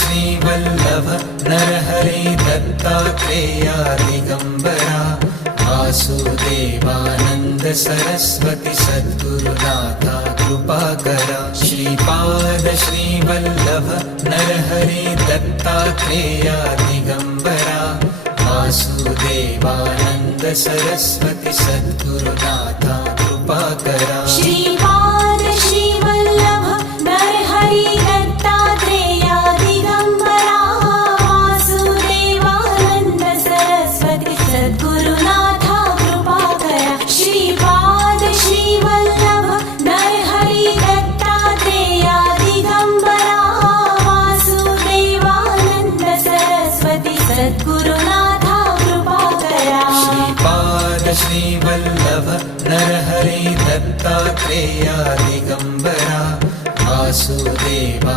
Shrivallabh Narhari Dattatreya Digambara Vasudevanand Saraswati सद्गुरुनाथा कृपाकरा Shripad Shrivallabh Narhari Dattatreya Digambara Vasudevanand Saraswati सद्गुरुनाथा कृपाकरा Shripad Shrivallabh Narhari Dattatreya Digambara Vasudevanand Saraswati सद्गुरुनाथा कृपाकरा Shripad Shrivallabh Narhari Dattatreya Digambara Vasudevanand Saraswati सद्गुरुनाथा कृपाकरा Shripad Shrivallabh Narhari Dattatreya Digambara Vasudevanand